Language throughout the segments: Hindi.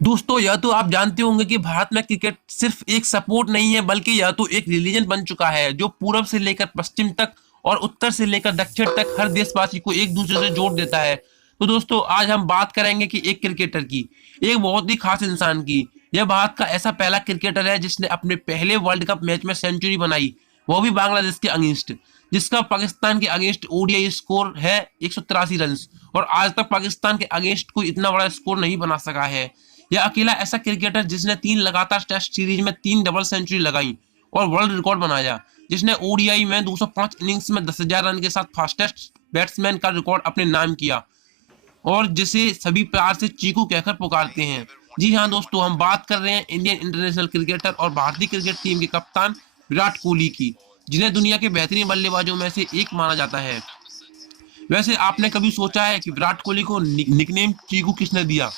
दोस्तों यह तो आप जानते होंगे कि भारत में क्रिकेट सिर्फ एक सपोर्ट नहीं है, बल्कि यह तो एक रिलीजन बन चुका है जो पूरब से लेकर पश्चिम तक और उत्तर से लेकर दक्षिण तक हर देशवासी को एक दूसरे से जोड़ देता है। तो दोस्तों आज हम बात करेंगे कि एक क्रिकेटर की, एक बहुत ही खास इंसान की। यह भारत का ऐसा पहला क्रिकेटर है जिसने अपने पहले वर्ल्ड कप मैच में सेंचुरी बनाई, वो भी बांग्लादेश के अगेंस्ट, जिसका पाकिस्तान के अगेंस्ट ओडीआई स्कोर है 183 रन। और आज तक पाकिस्तान के अगेंस्ट कोई इतना बड़ा स्कोर नहीं बना सका है। यह अकेला ऐसा क्रिकेटर जिसने 3 लगातार टेस्ट सीरीज में 3 डबल सेंचुरी लगाई और वर्ल्ड रिकॉर्ड बनाया, जिसने ओडीआई में 205 इनिंग्स में 10,000 रन के साथ फास्टेस्ट बैट्समैन का रिकॉर्ड अपने नाम किया, और जिसे सभी प्यार से चीकू कहकर पुकारते हैं। जी हाँ दोस्तों, हम बात कर रहे हैं इंडियन इंटरनेशनल क्रिकेटर और भारतीय क्रिकेट टीम के कप्तान विराट कोहली की, जिन्हें दुनिया के बेहतरीन बल्लेबाजों में से एक माना जाता है। वैसे आपने कभी सोचा है कि विराट कोहली को निकनेम चीकू किसने दिया?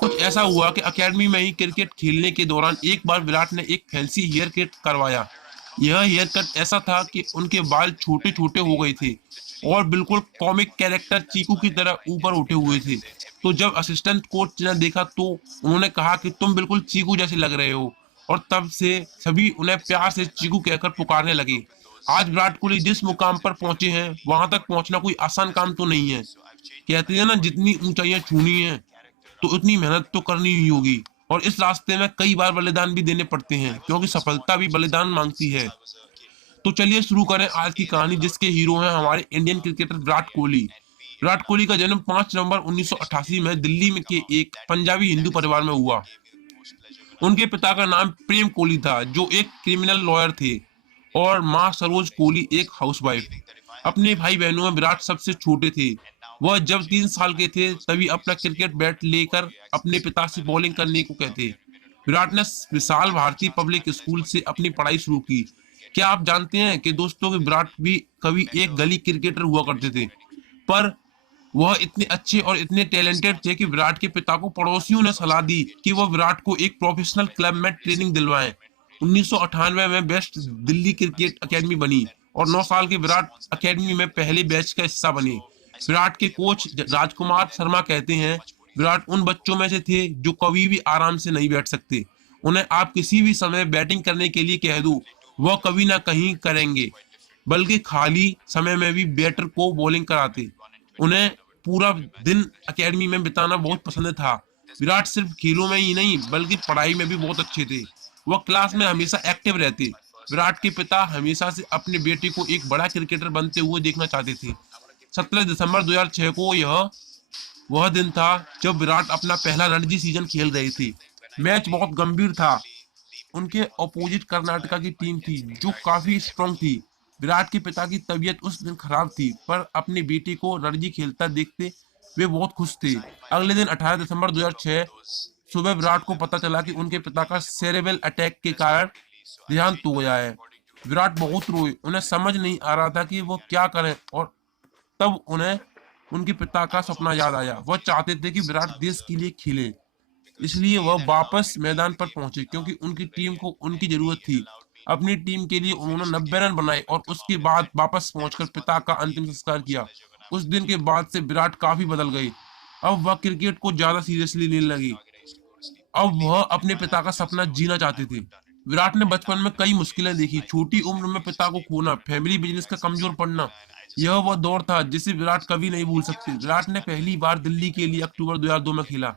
कुछ ऐसा हुआ कि अकेडमी में ही क्रिकेट खेलने के दौरान एक बार विराट ने एक फैंसी हेयर कट करवाया। यह हेयर कट ऐसा था कि उनके बाल छोटे छोटे हो गए थे और बिल्कुल कॉमिक कैरेक्टर चीकू की तरह ऊपर उठे हुए थे। तो जब असिस्टेंट कोच ने देखा तो उन्होंने कहा कि तुम बिल्कुल चीकू जैसे लग रहे हो, और तब से सभी उन्हें प्यार से चीकू कहकर पुकारने लगे। आज विराट कोहली जिस मुकाम पर पहुंचे हैं, वहां तक पहुंचना कोई आसान काम तो नहीं है। कहते हैं ना, जितनी ऊंचाइयां छूनी है तो उतनी मेहनत तो करनी ही होगी, और इस रास्ते में कई बार बलिदान भी देने पड़ते हैं, क्योंकि सफलता भी बलिदान मांगती है। तो चलिए शुरू करें आज की कहानी, जिसके हीरो हैं हमारे इंडियन क्रिकेटर विराट कोहली। विराट कोहली का जन्म 5 नवंबर 1988 में दिल्ली में के एक पंजाबी हिंदू परिवार में हुआ। उनके पिता का नाम प्रेम कोहली था, जो एक क्रिमिनल लॉयर थे, और मां सरोज कोहली एक हाउसवाइफ। अपने भाई बहनों में विराट सबसे छोटे थे। वह जब 3 साल के थे तभी अपना क्रिकेट बैट लेकर अपने पिता से बॉलिंग करने को कहते। विराट ने विशाल भारतीय पब्लिक स्कूल से अपनी पढ़ाई शुरू की। क्या आप जानते हैं कि दोस्तों कि विराट भी कभी एक गली क्रिकेटर हुआ करते थे, पर वह इतने अच्छे और इतने टैलेंटेड थे कि विराट के पिता को पड़ोसियों ने सलाह दी कि वह विराट को एक प्रोफेशनल क्लब में ट्रेनिंग दिलवाएं। 1998 में बेस्ट दिल्ली क्रिकेट अकेडमी बनी और 9 साल के विराट अकेडमी में पहले बैच का हिस्सा बने। विराट के कोच राजकुमार शर्मा कहते हैं, विराट उन बच्चों में से थे जो कभी भी आराम से नहीं बैठ सकते। उन्हें आप किसी भी समय बैटिंग करने के लिए कह दो, वह कभी ना कहीं करेंगे, बल्कि खाली समय में भी बैटर को बॉलिंग कराते। उन्हें पूरा दिन अकेडमी में बिताना बहुत पसंद था। विराट सिर्फ खेलों में ही नहीं बल्कि पढ़ाई में भी बहुत अच्छे थे। वह क्लास में हमेशा एक्टिव रहते। विराट के पिता हमेशा से अपने बेटे को एक बड़ा क्रिकेटर बनते हुए देखना चाहते थे। 17 दिसंबर 2006 को यह वह दिन था जब विराट अपना पहला रणजी सीजन खेल रहे थे। मैच बहुत गंभीर था। उनके अपोजिट कर्नाटका की टीम थी जो काफी स्ट्रांग थी। विराट के पिता की तबीयत उस दिन खराब थी, पर अपने बेटे को रणजी खेलता देखते वे बहुत खुश थे। अगले दिन 18 दिसंबर 2006 सुबह विराट को पता चला कि उनके पिता का सेरेब्रल अटैक के कारण देहांत हो गया है। विराट बहुत रोए, उन्हें समझ नहीं आ रहा था कि वो क्या करें, और तब उन्हें उनके पिता का सपना याद आया। वह चाहते थे कि विराट देश के लिए खेले, इसलिए वह वापस मैदान पर पहुंचे, क्योंकि उनकी टीम को उनकी जरूरत थी। अपनी टीम के लिए उन्होंने 90 रन बनाए और उसके बाद वापस पहुंचकर पिता का अंतिम संस्कार किया। उस दिन के बाद से विराट काफी बदल गए। अब वह क्रिकेट को ज्यादा सीरियसली लेने लगी। अब वह अपने पिता का सपना जीना चाहते थे। विराट ने बचपन में कई मुश्किलें देखी, छोटी उम्र में पिता को खोना, फैमिली बिजनेस का कमजोर पड़ना। यह वह दौर था जिसे विराट कभी नहीं भूल सकते। विराट ने पहली बार दिल्ली के लिए अक्टूबर 2002 में खेला,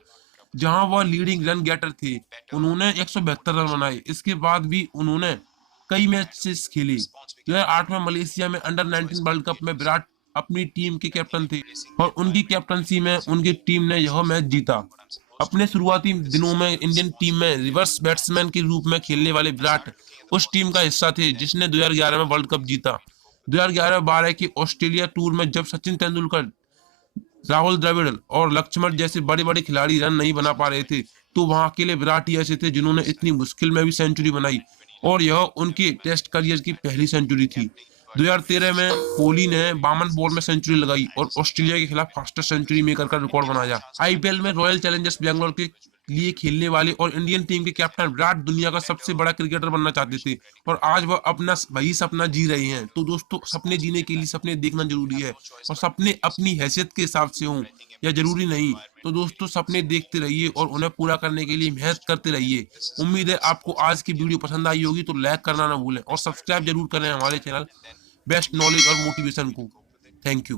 जहां वह लीडिंग रन गेटर थे। उन्होंने 172 रन बनाए। इसके बाद भी उन्होंने कई मैचेस खेले। 2008 में मलेशिया में अंडर 19 वर्ल्ड कप में विराट अपनी टीम के कैप्टन थे, और उनकी कैप्टनसी में उनकी टीम ने यह मैच जीता। अपने शुरुआती दिनों में इंडियन टीम में रिवर्स बैट्समैन के रूप में खेलने वाले विराट उस टीम का हिस्सा थे जिसने 2011 में वर्ल्ड कप जीता। 2011-12 की ऑस्ट्रेलिया टूर में जब सचिन तेंदुलकर, राहुल द्रविड़ और लक्ष्मण जैसे बड़े बड़े खिलाड़ी रन नहीं बना पा रहे थे, तो वहां अकेले विराट ही ऐसे थे जिन्होंने इतनी मुश्किल में भी सेंचुरी बनाई, और यह उनके टेस्ट करियर की पहली सेंचुरी थी। 2013 में कोहली ने 52 बॉल में सेंचुरी लगाई और ऑस्ट्रेलिया के खिलाफ फास्टेस्ट सेंचुरी मेकर का रिकॉर्ड बनाया। आईपीएल में रॉयल चैलेंजर्स बैंगलोर के लिए खेलने वाले और इंडियन टीम के कैप्टन विराट दुनिया का सबसे बड़ा क्रिकेटर बनना चाहते थे, और आज वह अपना वही सपना जी रहे हैं। तो दोस्तों, सपने जीने के लिए सपने देखना जरूरी है, और सपने अपनी हैसियत के हिसाब से हों या जरूरी नहीं। तो दोस्तों, सपने देखते रहिए और उन्हें पूरा करने के लिए मेहनत करते रहिए। उम्मीद है आपको आज की वीडियो पसंद आई होगी, तो लाइक करना ना भूलें और सब्सक्राइब जरूर करें हमारे चैनल बेस्ट नॉलेज और मोटिवेशन को। Thank you.